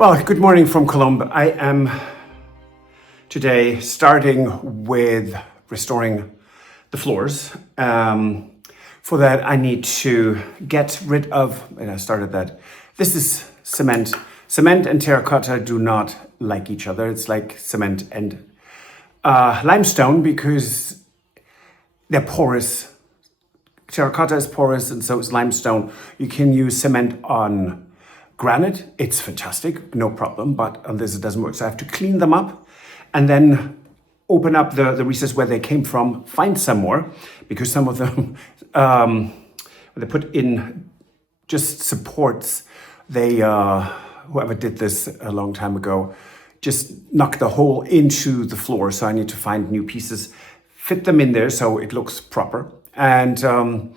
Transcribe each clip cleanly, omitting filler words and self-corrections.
Well, good morning from Colombia. I am today starting with restoring the floors. For that, I need to get rid of, and I started that. This is cement. Cement and terracotta do not like each other. It's like cement and limestone because they're porous. Terracotta is porous and so is limestone. You can use cement on granite, it's fantastic, no problem, but on this it doesn't work. So I have to clean them up and then open up the recess where they came from, find some more, because some of them, they put in just supports. They, whoever did this a long time ago, just knocked the hole into the floor. So I need to find new pieces, fit them in there so it looks proper. And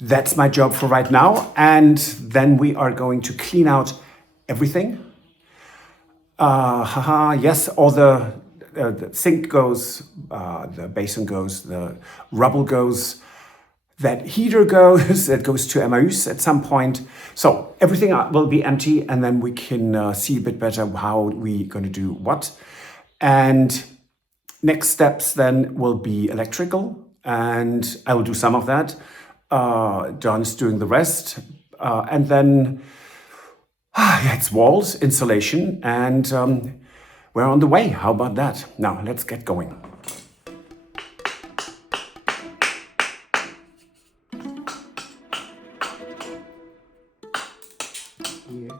that's my job for right now. And then we are going to clean out everything. Yes, all the sink goes, the basin goes, the rubble goes, that heater goes, it goes to Emmaus at some point. So everything will be empty and then we can see a bit better how we're going to do what. And next steps then will be electrical, and I will do some of that. John's doing the rest. And then it's walls, insulation, and we're on the way. How about that? Now, let's get going. Here.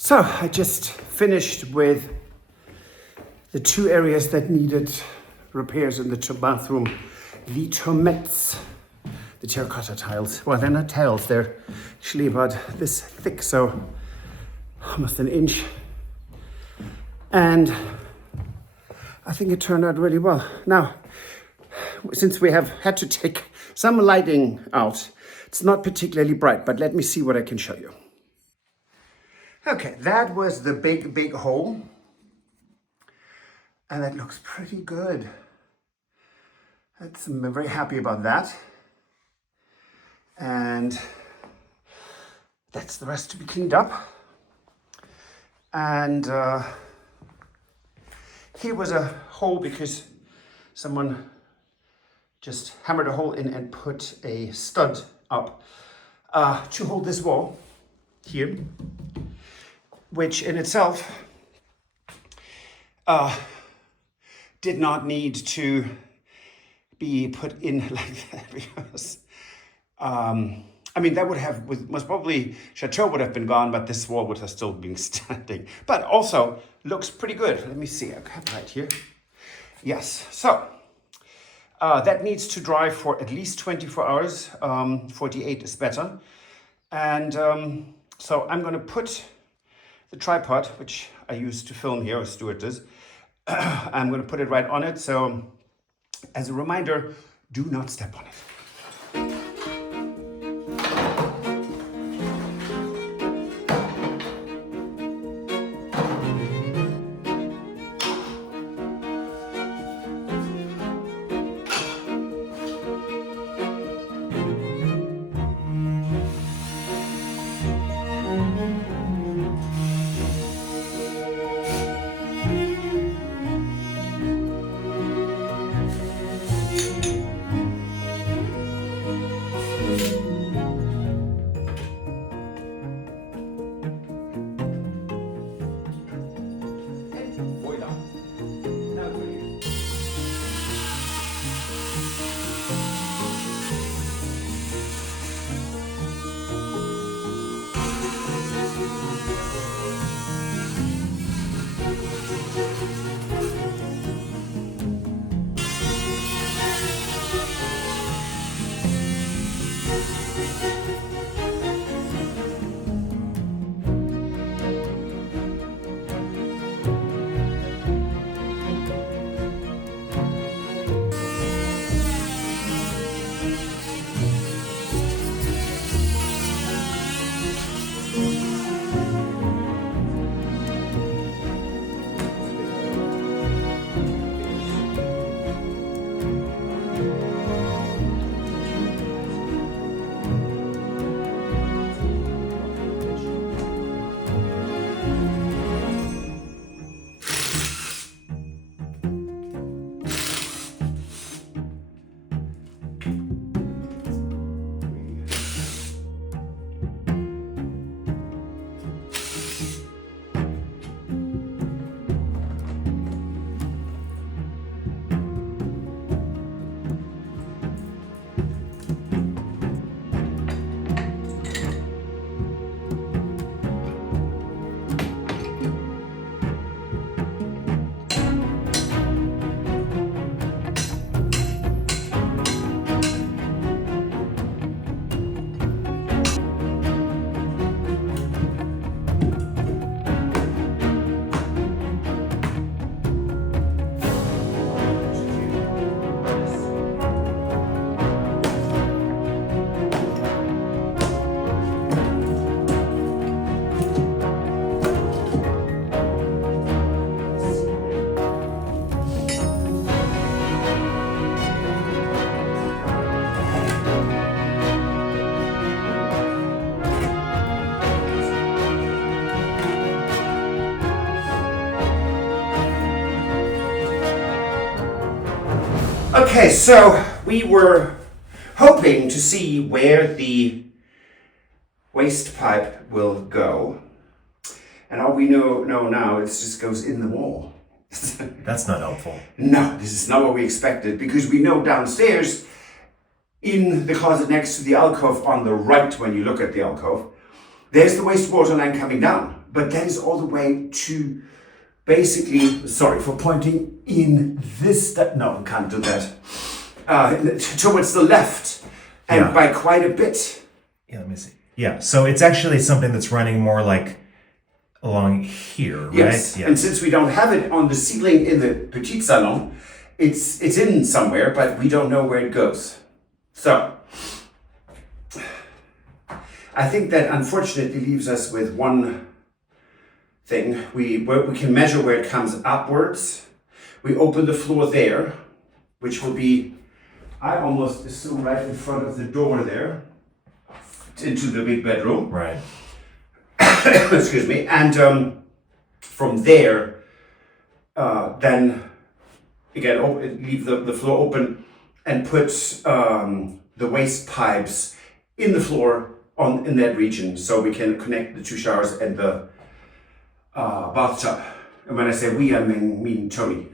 So I just finished with the two areas that needed repairs in the bathroom. The tomettes, the terracotta tiles. Well, they're not tiles, they're actually about this thick, so almost an inch. And I think it turned out really well. Now, since we have had to take some lighting out, it's not particularly bright, but let me see what I can show you. Okay, that was the big hole. And that looks pretty good. I'm very happy about that. And that's the rest to be cleaned up. And here was a hole because someone just hammered a hole in and put a stud up to hold this wall here. which in itself did not need to be put in like that because I mean, that would have, most probably, Chateau would have been gone, but this wall would have still been standing. But also looks pretty good. Let me see, I've got it right here. Yes, so that needs to dry for at least 24 hours. 48 is better. And so I'm gonna put the tripod, which I used to film here, or Stuart does. I'm gonna put it right on it. So as a reminder, do not step on it. Okay, so we were hoping to see where the waste pipe will go. And all we know now is it just goes in the wall. That's not helpful. No, this is not what we expected, because we know downstairs in the closet next to the alcove on the right, when you look at the alcove, there's the wastewater line coming down. But that is all the way to basically, sorry for pointing in this, no, we can't do that, towards the left, and by quite a bit. Yeah, let me see. Yeah, so it's actually something that's running more like along here, right? Yes, Yeah. And since we don't have it on the ceiling in the petit salon, it's in somewhere, but we don't know where it goes. So, I think that unfortunately leaves us with one thing. We can measure where it comes upwards. We open the floor there, which will be, I almost assume, right in front of the door there, into the big bedroom. Right. Excuse me. And from there, then again, leave the floor open and put the waste pipes in the floor in that region, so we can connect the two showers and the bathtub. And when I say we, I mean Tony.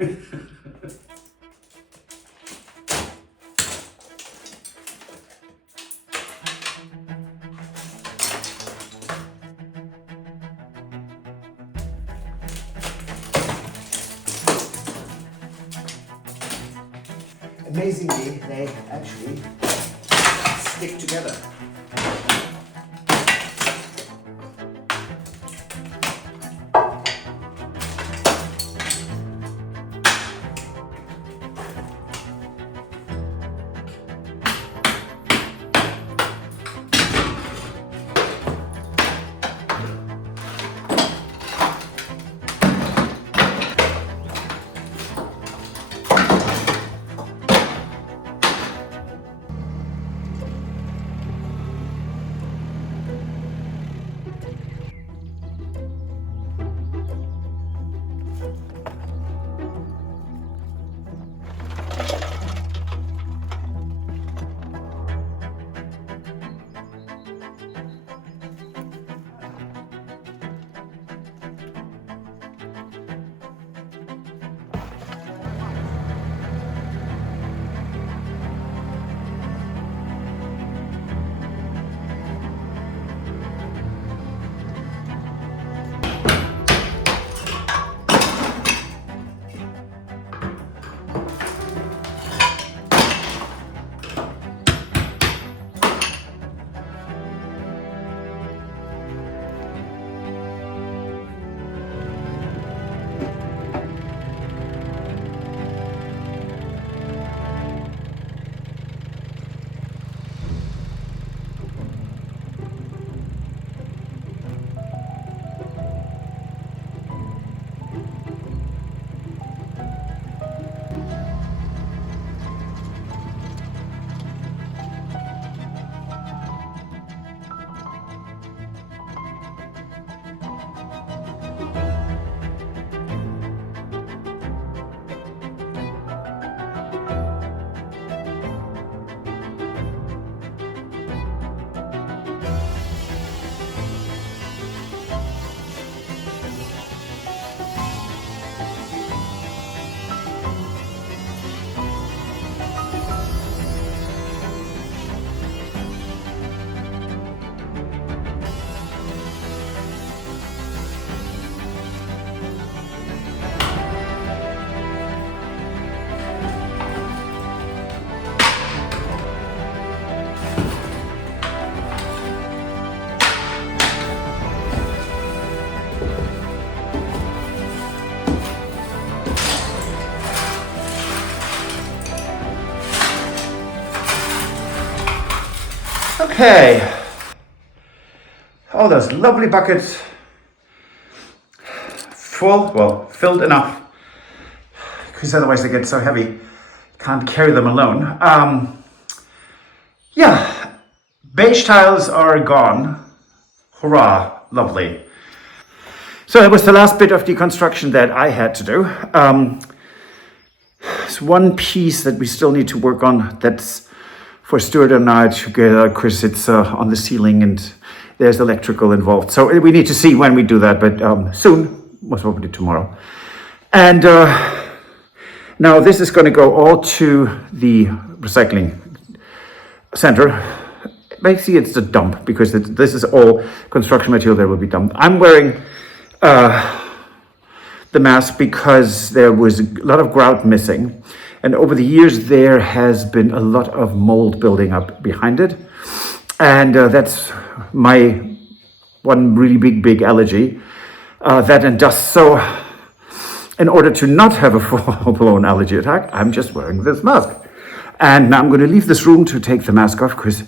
Amazingly, they actually stick together. Okay, all those lovely buckets full, well, filled enough, because otherwise they get so heavy, can't carry them alone. Yeah, beige tiles are gone. Hurrah, lovely. So that was the last bit of deconstruction that I had to do. There's one piece that we still need to work on that's for Stuart and I together, because it's on the ceiling and there's electrical involved. So we need to see when we do that, but soon, most probably tomorrow. And now this is going to go all to the recycling center. Basically, it's a dump because this is all construction material that will be dumped. I'm wearing the mask because there was a lot of grout missing. And over the years, there has been a lot of mold building up behind it. And that's my one really big allergy, that and dust. So in order to not have a full-blown allergy attack, I'm just wearing this mask. And now I'm going to leave this room to take the mask off because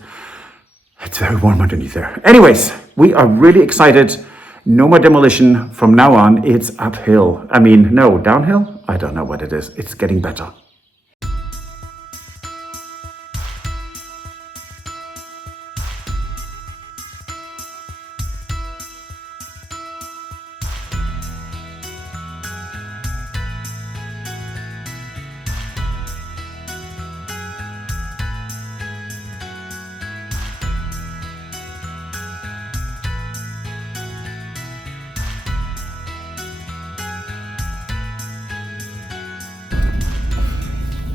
it's very warm underneath there. Anyways, we are really excited. No more demolition. From now on, it's uphill. I mean, no, downhill? I don't know what it is. It's getting better.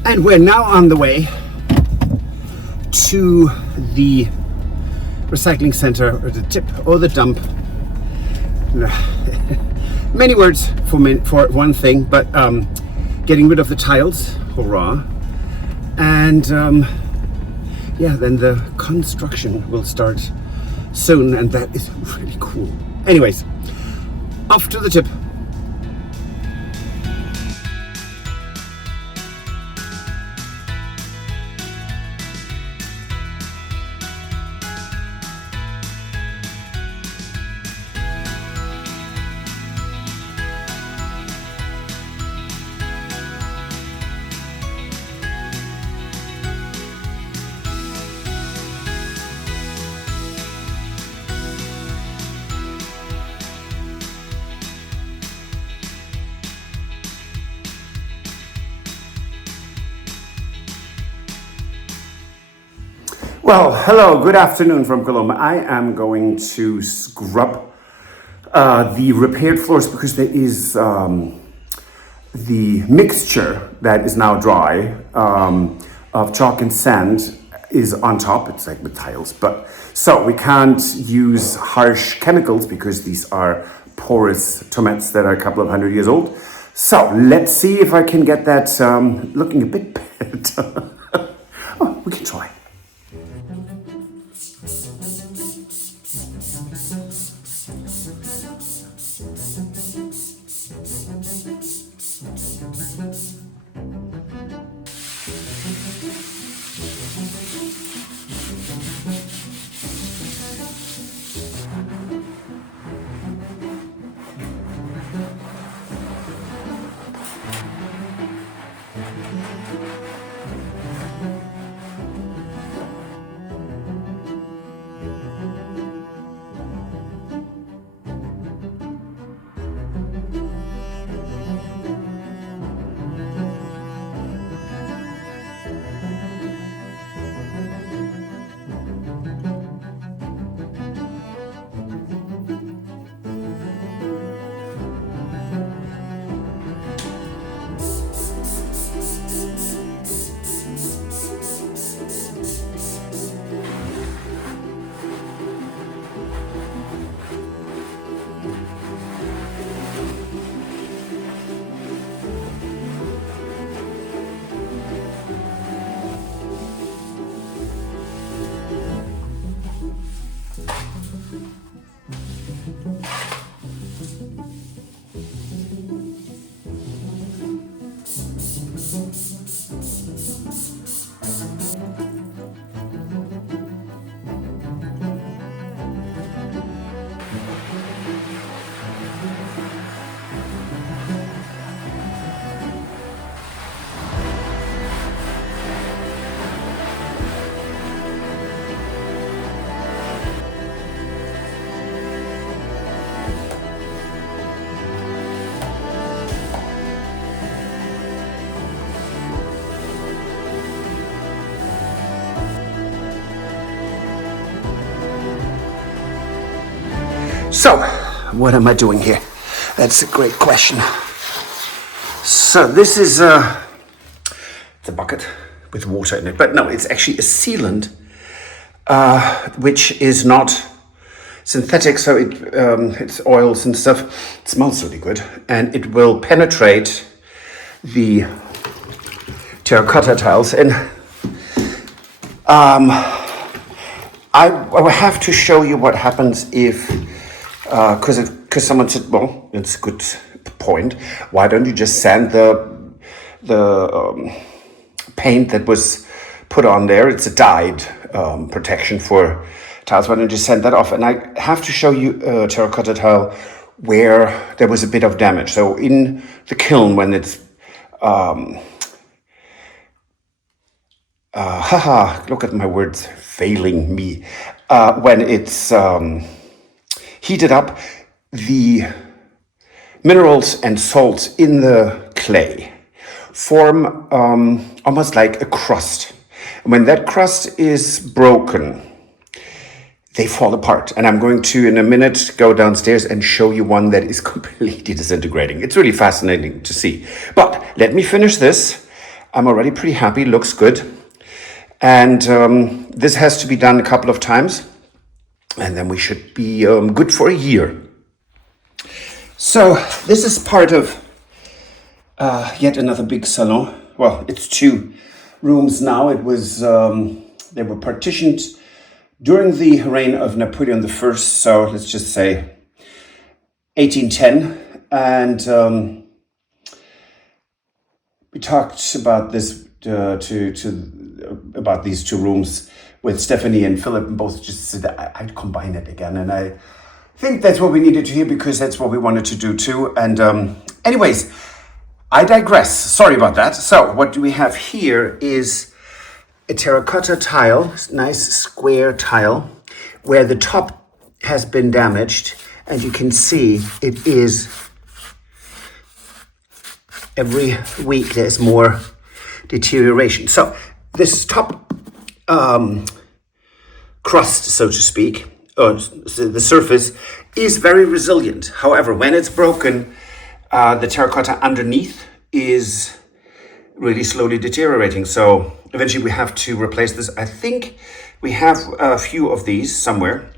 And we're now on the way to the recycling center, or the tip, or the dump. Many words for one thing, but getting rid of the tiles, hurrah. And yeah, then the construction will start soon, and that is really cool. Anyways, off to the tip. Well, hello, good afternoon from Cologne. I am going to scrub the repaired floors because there is the mixture that is now dry of chalk and sand is on top. It's like with tiles, but so we can't use harsh chemicals because these are porous tomettes that are a couple of 100 years old. So let's see if I can get that looking a bit better. Oh, we can try. So, what am I doing here? That's a great question. So this is it's a bucket with water in it, but no, it's actually a sealant, which is not synthetic, so it's oils and stuff. It smells really good, and it will penetrate the terracotta tiles. And I will have to show you what happens if, because someone said, well, it's a good point. Why don't you just sand the paint that was put on there? It's a dyed protection for tiles. Why don't you sand that off? And I have to show you a terracotta tile where there was a bit of damage. So in the kiln, when it's look at my words failing me. When it's heated up, the minerals and salts in the clay form almost like a crust. And when that crust is broken, they fall apart. And I'm going to, in a minute, go downstairs and show you one that is completely disintegrating. It's really fascinating to see. But let me finish this. I'm already pretty happy, looks good. And this has to be done a couple of times, and then we should be good for a year. So this is part of yet another big salon. Well, it's 2 rooms now. It was they were partitioned during the reign of Napoleon I, so let's just say 1810, and we talked about this about these 2 rooms with Stephanie and Philip, and both just said I'd combine it again, and I think that's what we needed to hear because that's what we wanted to do too. And anyways, I digress. Sorry about that. So what we have here is a terracotta tile, nice square tile, where the top has been damaged, and you can see it is every week there's more deterioration. So this top crust, so to speak, or the surface, is very resilient. However, when it's broken, the terracotta underneath is really slowly deteriorating. So eventually we have to replace this. I think we have a few of these somewhere,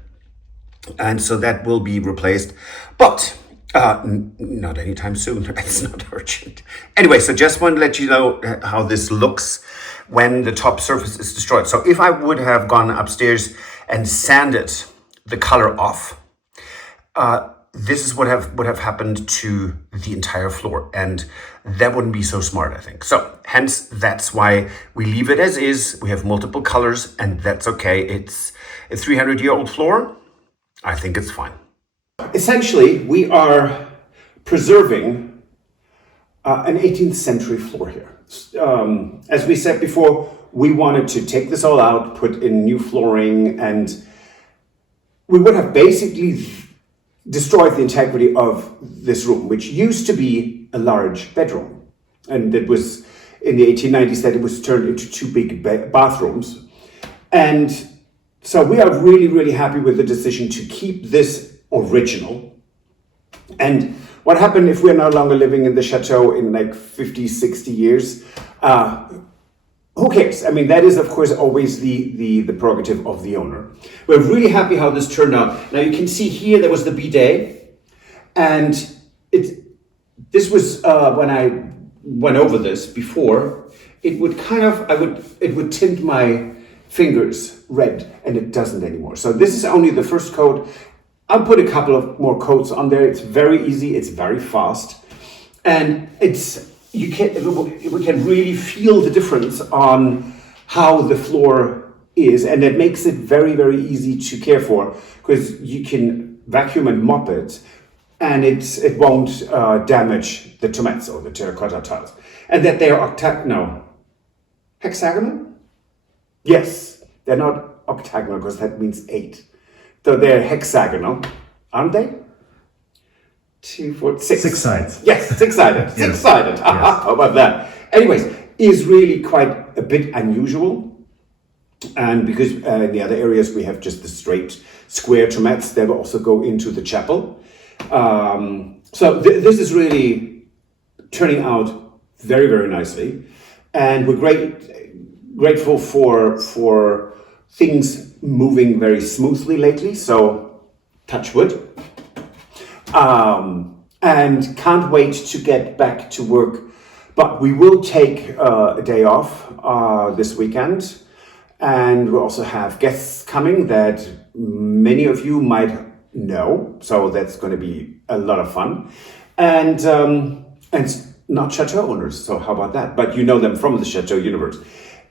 and so that will be replaced, but not anytime soon. It's not urgent. Anyway, so just want to let you know how this looks when the top surface is destroyed. So if I would have gone upstairs and sanded the color off, this is what would have happened to the entire floor, and that wouldn't be so smart, I think. So hence, that's why we leave it as is. We have multiple colors, and that's okay. It's a 300-year-old floor. I think it's fine. Essentially, we are preserving an 18th century floor here. As we said before, we wanted to take this all out, put in new flooring, and we would have basically destroyed the integrity of this room, which used to be a large bedroom. And it was in the 1890s that it was turned into 2 big bathrooms. And so we are really, really happy with the decision to keep this original. And what happened if we're no longer living in the chateau in like 50, 60 years? Who cares? I mean, that is, of course, always the prerogative of the owner. We're really happy how this turned out. Now you can see here, there was the bidet, and this was when I went over this before, it would it would tint my fingers red, and it doesn't anymore. So this is only the first coat. I'll put a couple of more coats on there. It's very easy, it's very fast, and we can really feel the difference on how the floor is, and it makes it very, very easy to care for because you can vacuum and mop it, and it won't damage the tomettes or the terracotta tiles. And that they are hexagonal? Yes, they're not octagonal because that means 8. So they're hexagonal, aren't they? 2, 4, 6. 6 sides. Yes, 6-sided. Yes. 6-sided. Yes. How about that? Anyways, is really quite a bit unusual. And because in the other areas we have just the straight square tomettes that will also go into the chapel. So this is really turning out very, very nicely. And we're grateful for things moving very smoothly lately. So touch wood. And can't wait to get back to work. But we will take a day off this weekend. And we also have guests coming that many of you might know. So that's going to be a lot of fun. And not Chateau owners. So how about that? But you know them from the Chateau universe.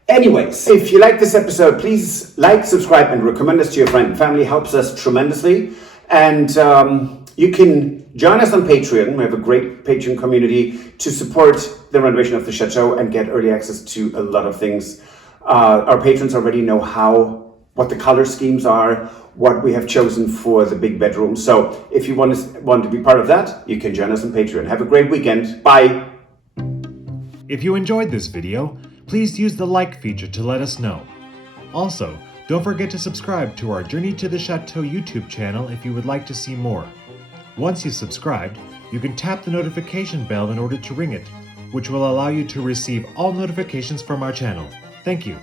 Anyways, if you like this episode, please like, subscribe, and recommend us to your friend and family. Helps us tremendously. And you can join us on Patreon. We have a great Patreon community to support the renovation of the Chateau and get early access to a lot of things. Our patrons already know what the color schemes are, what we have chosen for the big bedroom. So if you want to be part of that, you can join us on Patreon. Have a great weekend. Bye. If you enjoyed this video, please use the like feature to let us know. Also, don't forget to subscribe to our Journey to the Chateau YouTube channel if you would like to see more. Once you've subscribed, you can tap the notification bell in order to ring it, which will allow you to receive all notifications from our channel. Thank you.